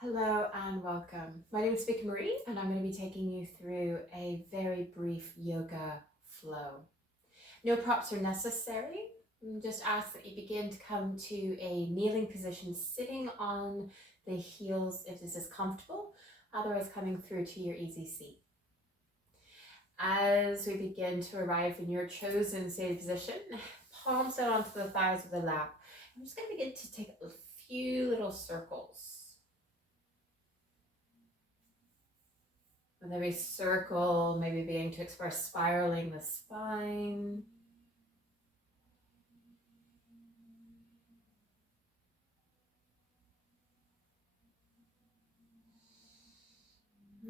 Hello and welcome. My name is Vickie-Marie and I'm going to be taking you through a very brief yoga flow. No props are necessary. Just ask that you begin to come to a kneeling position, sitting on the heels if this is comfortable, otherwise coming through to your easy seat. As we begin to arrive in your chosen seated position, palms out onto the thighs of the lap. I'm just going to begin to take a few little circles. With every circle, maybe beginning to express spiraling the spine.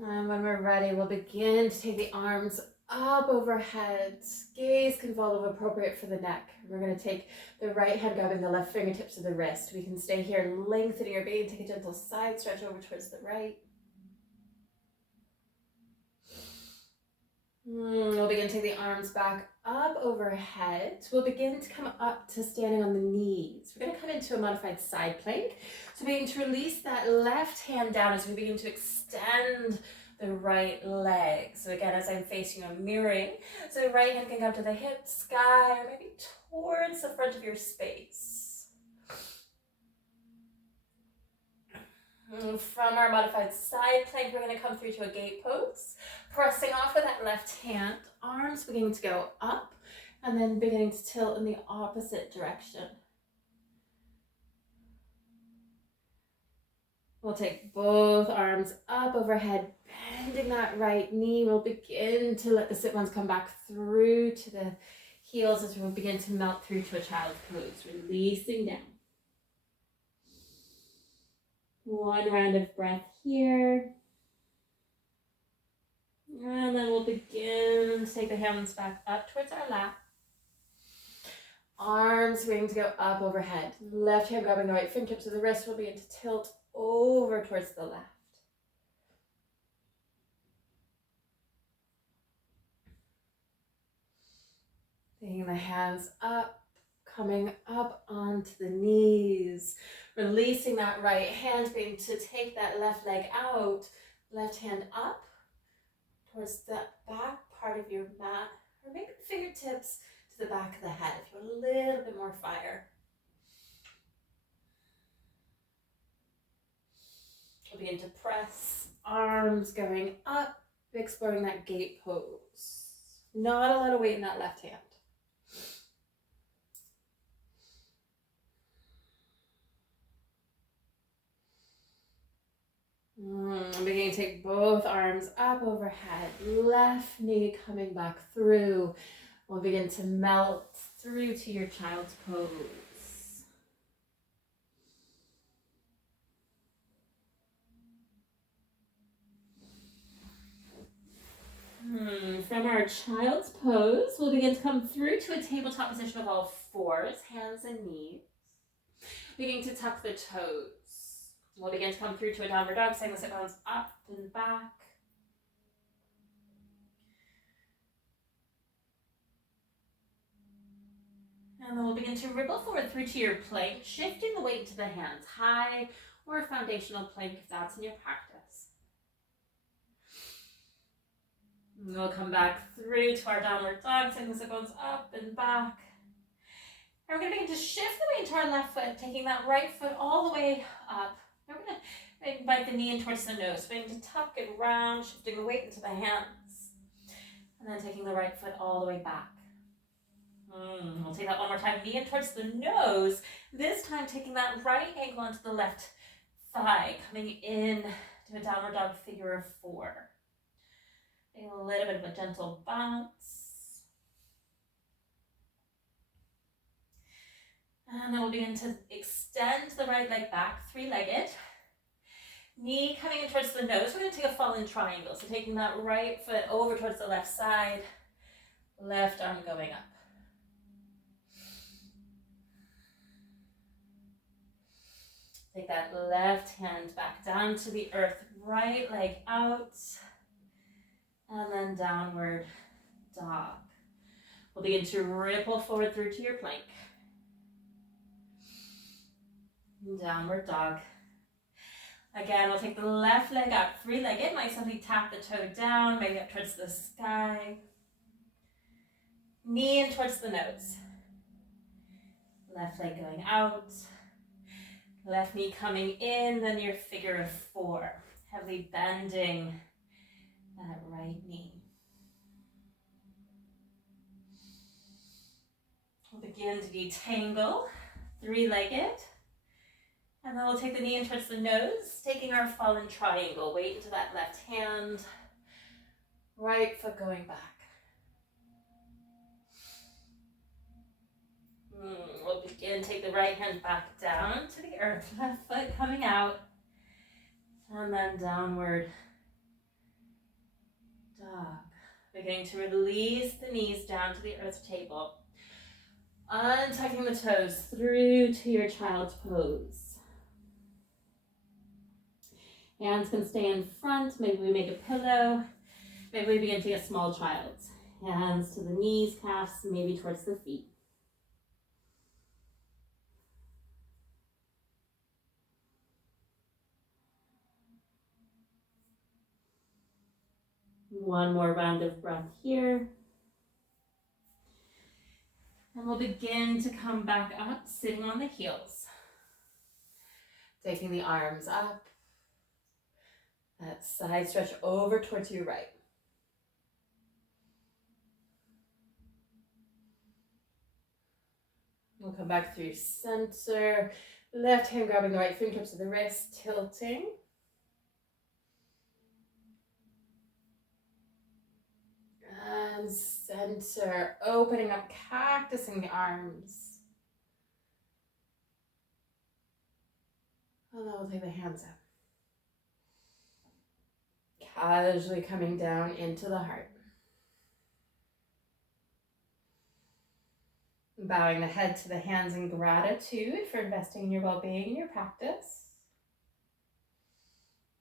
And when we're ready, we'll begin to take the arms up overhead. Gaze can follow if appropriate for the neck. We're going to take the right hand grabbing the left fingertips of the wrist. We can stay here, lengthening our belly, take a gentle side stretch over towards the right. We'll begin to take the arms back up overhead. We'll begin to come up to standing on the knees. We're going to come into a modified side plank. So begin to release that left hand down as we begin to extend the right leg. So again, as I'm facing, I'm mirroring. So the right hand can come to the hip, sky, or maybe towards the front of your space. From our modified side plank, we're going to come through to a gate pose, pressing off with that left hand, arms beginning to go up, and then beginning to tilt in the opposite direction. We'll take both arms up overhead, bending that right knee. We'll begin to let the sit bones come back through to the heels as we begin to melt through to a child's pose, releasing down. One round of breath here. And then we'll begin to take the hands back up towards our lap. Arms beginning to go up overhead. Left hand grabbing the right fingertips of the wrist. We'll begin to tilt over towards the left. Taking the hands up, coming up onto the knees. Releasing that right hand, beginning to take that left leg out. Left hand up towards the back part of your mat, or maybe fingertips to the back of the head if you want a little bit more fire. We'll begin to press, arms going up, exploring that gate pose. Not a lot of weight in that left hand. I'm beginning to take both arms up overhead, left knee coming back through. We'll begin to melt through to your child's pose. From our child's pose, we'll begin to come through to a tabletop position of all fours, hands and knees. Beginning to tuck the toes. We'll begin to come through to a downward dog, sending the sit bones up and back. And then we'll begin to ripple forward through to your plank, shifting the weight to the hands, high or foundational plank if that's in your practice. And we'll come back through to our downward dog, sending the sit bones up and back. And we're going to begin to shift the weight to our left foot, taking that right foot all the way up. We're going to invite the knee in towards the nose. We're going to tuck and round, shifting the weight into the hands. And then taking the right foot all the way back. We'll take that one more time. Knee in towards the nose. This time taking that right ankle onto the left thigh, coming in to a downward dog figure of 4. A little bit of a gentle bounce. And then we'll begin to extend the right leg back, 3-legged. Knee coming in towards the nose. We're going to take a fallen triangle. So taking that right foot over towards the left side, left arm going up. Take that left hand back down to the earth, right leg out, and then downward dog. We'll begin to ripple forward through to your plank. Downward dog. Again, we'll take the left leg up, three-legged. Might simply tap the toe down, maybe up towards the sky. Knee in towards the nose. Left leg going out. Left knee coming in, then your figure of four. Heavily bending that right knee. We'll begin to detangle, three-legged. And then we'll take the knee in towards the nose, taking our fallen triangle. Weight into that left hand. Right foot going back. We'll begin, take the right hand back down to the earth. Left foot coming out. And then downward dog. Beginning to release the knees down to the earth table. Untucking the toes through to your child's pose. Hands can stay in front. Maybe we make a pillow. Maybe we begin to get small child. Hands to the knees, calves, maybe towards the feet. One more round of breath here. And we'll begin to come back up, sitting on the heels. Taking the arms up. That side stretch over towards your right. We'll come back through center. Left hand grabbing the right fingertips of the wrist, tilting. And center, opening up, cactusing the arms. And then we'll take the hands up. Casually coming down into the heart. Bowing the head to the hands in gratitude for investing in your well-being and your practice.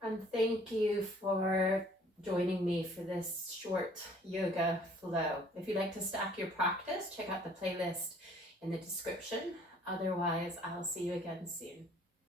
And thank you for joining me for this short yoga flow. If you'd like to stack your practice, check out the playlist in the description. Otherwise, I'll see you again soon.